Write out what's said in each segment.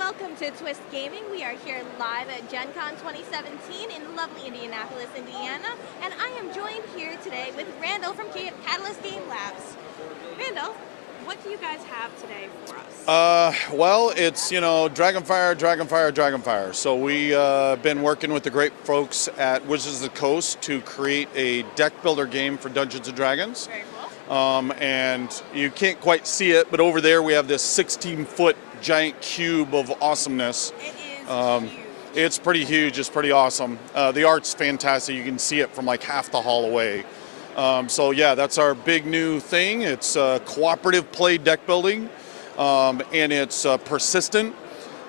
welcome to Twist Gaming. We are here live at Gen Con 2017 in lovely Indianapolis, Indiana, and I am joined here today with Randall from Catalyst Game Labs. Randall, what do you guys have today for us? Well, it's, Dragonfire. So we been working with the great folks at Wizards of the Coast to create a deck builder game for Dungeons & Dragons. Very cool. And you can't quite see it, but over there we have this 16-foot giant cube of awesomeness. It is huge. It's pretty huge. It's pretty awesome. The art's fantastic. You can see it from like half the hall away. So yeah, that's our big new thing. It's cooperative play deck building, and it's persistent.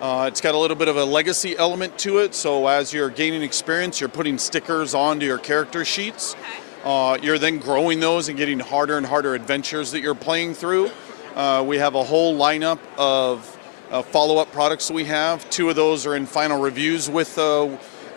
It's got a little bit of a legacy element to it. So as you're gaining experience, you're putting stickers onto your character sheets. Okay. You're then growing those and getting harder and harder adventures that you're playing through. We have a whole lineup of follow-up products that we have. 2 of those are in final reviews with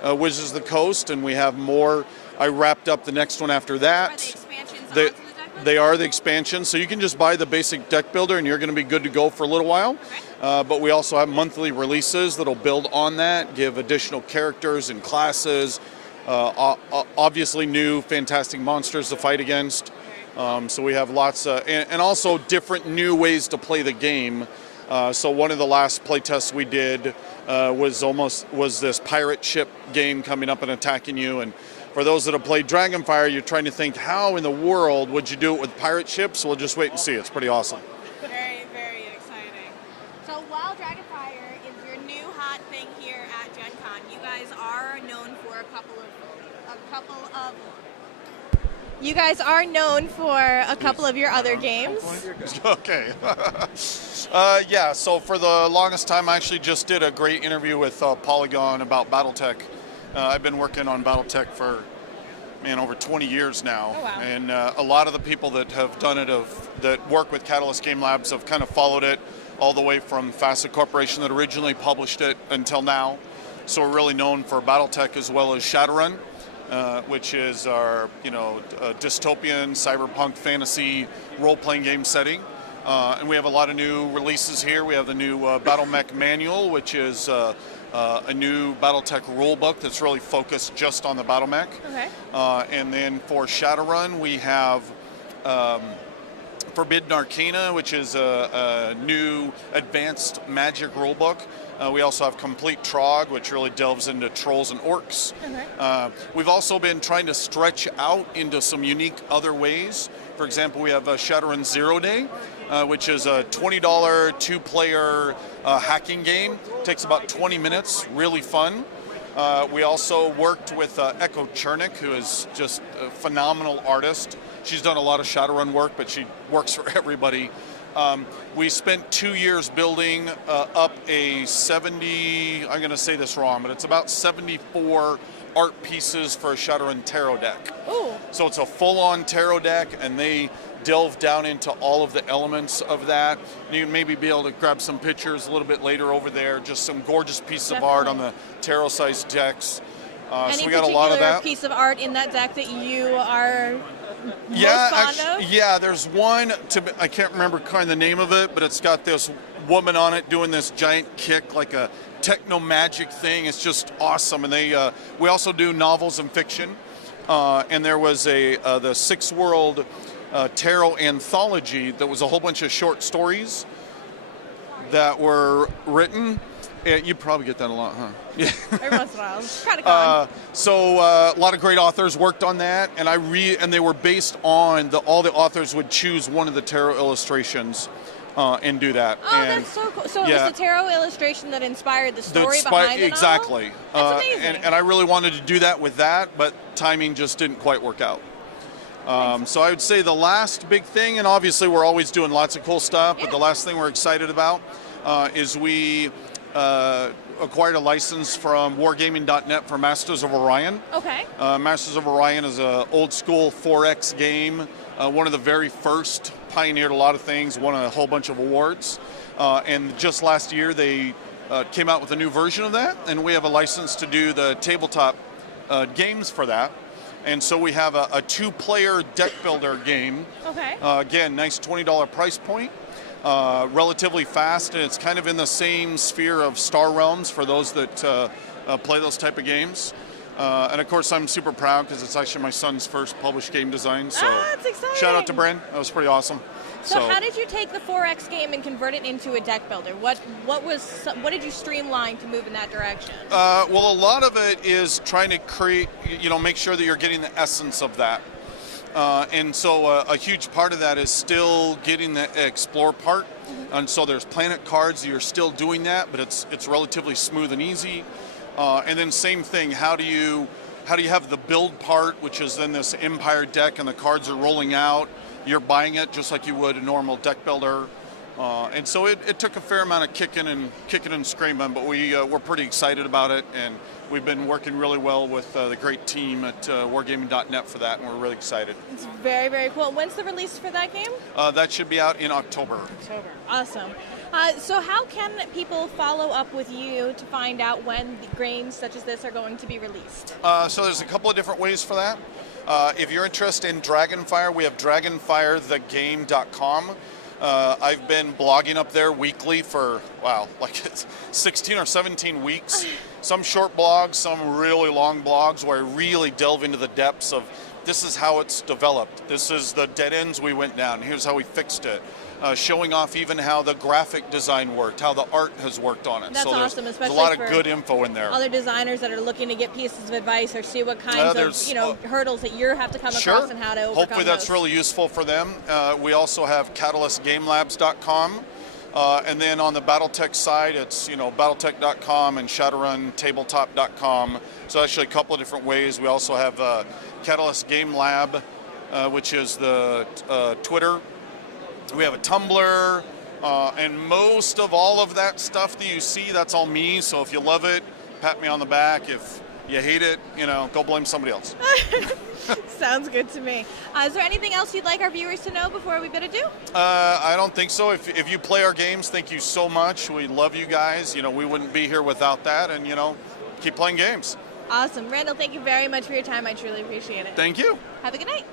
Wizards of the Coast, and we have more. I wrapped up the next one after that. Are the expansions onto They, the deck builder? they are the expansions, so you can just buy the basic deck builder and you're going to be good to go for a little while. Okay. But we also have monthly releases that'll build on that, give additional characters and classes, obviously new fantastic monsters to fight against. So we have lots and also different new ways to play the game. So one of the last playtests we did was this pirate ship game coming up and attacking you. And for those that have played Dragonfire, you're trying to think, how in the world would you do it with pirate ships? We'll just wait and see. It's pretty awesome. Very, very exciting. So while Dragonfire is your new hot thing here at Gen Con, you guys are known for a couple of your other games. Okay. Yeah, so for the longest time, I actually just did a great interview with Polygon about BattleTech. I've been working on BattleTech for, over 20 years now. Oh, wow. And a lot of the people that have done it, that work with Catalyst Game Labs, have kind of followed it all the way from Facet Corporation that originally published it until now. So we're really known for BattleTech as well as Shadowrun. Which is our, dystopian, cyberpunk, fantasy role-playing game setting. And we have a lot of new releases here. We have the new BattleMech Manual, which is a new BattleTech Rulebook that's really focused just on the BattleMech. Okay. And then for Shadowrun, we have Forbidden Arcana, which is a new advanced Magic Rulebook. We also have Complete Trog, which really delves into trolls and orcs. Okay. We've also been trying to stretch out into some unique other ways. For example, we have Shadowrun Zero Day, which is a $20 2-player hacking game. Takes about 20 minutes, really fun. We also worked with Echo Chernik, who is just a phenomenal artist. She's done a lot of Shadowrun work, but she works for everybody. We spent 2 years building up a 70, I'm going to say this wrong, but it's about 74 art pieces for a Shadowrun tarot deck. Ooh. So it's a full-on tarot deck, and they delve down into all of the elements of that. And you can maybe be able to grab some pictures a little bit later over there, just some gorgeous pieces of art on the tarot-sized decks. So we got a lot of that. Any particular piece of art in that deck that you are most fond of? Yeah, there's one, I can't remember kind of the name of it, but it's got this woman on it doing this giant kick, like a techno magic thing. It's just awesome. And we also do novels and fiction. And there was the Six World Tarot Anthology that was a whole bunch of short stories that were written. Yeah, you probably get that a lot, huh? Yeah. Every once in a while. It's kind of common. So a lot of great authors worked on that, and and they were based on all the authors would choose one of the tarot illustrations and do that. Oh, that's so cool. So yeah. It was the tarot illustration that inspired the story behind it all? Exactly. That's amazing. And I really wanted to do that with that, but timing just didn't quite work out. So I would say the last big thing, and obviously we're always doing lots of cool stuff, but the last thing we're excited about is we acquired a license from wargaming.net for Masters of Orion. Okay. Masters of Orion is an old school 4X game, one of the very first, pioneered a lot of things, won a whole bunch of awards. And just last year they came out with a new version of that, and we have a license to do the tabletop games for that. And so we have a 2-player deck builder game. Okay. Again, nice $20 price point. relatively fast, and it's kind of in the same sphere of Star Realms for those that play those type of games. And of course, I'm super proud because it's actually my son's first published game design. So that's exciting. Shout out to Bryn. That was pretty awesome. So how did you take the 4X game and convert it into a deck builder? What did you streamline to move in that direction? Well, a lot of it is trying to create, make sure that you're getting the essence of that. And so a huge part of that is still getting the explore part. And so there's planet cards, you're still doing that, but it's relatively smooth and easy. And then same thing, how do you have the build part, which is then this Empire deck and the cards are rolling out. You're buying it just like you would a normal deck builder. And so it took a fair amount of kicking and screaming, but we're pretty excited about it, and we've been working really well with the great team at wargaming.net for that, and we're really excited. It's very, very cool. When's the release for that game? That should be out in October. Awesome. So how can people follow up with you to find out when games such as this are going to be released? So there's a couple of different ways for that. If you're interested in Dragonfire, we have dragonfirethegame.com. I've been blogging up there weekly for, 16 or 17 weeks. Some short blogs, some really long blogs where I really delve into the depths of this is how it's developed. This is the dead ends we went down. Here's how we fixed it. Showing off even how the graphic design worked, how the art has worked on it. That's so awesome, there's especially a lot for of good info in there. Other designers that are looking to get pieces of advice or see what kinds of hurdles that you have to come across and how to overcome Hopefully that's really useful for them. We also have catalystgamelabs.com. And then on the BattleTech side, it's BattleTech.com and ShadowrunTabletop.com. So actually a couple of different ways. We also have Catalyst Game Lab, which is the Twitter. We have a Tumblr, and most of all of that stuff that you see, that's all me. So if you love it, pat me on the back. If you hate it, go blame somebody else. Sounds good to me. Is there anything else you'd like our viewers to know before we bid adieu? I don't think so. If you play our games, thank you so much. We love you guys. We wouldn't be here without that, and keep playing games. Awesome. Randall, thank you very much for your time. I truly appreciate it. Thank you. Have a good night.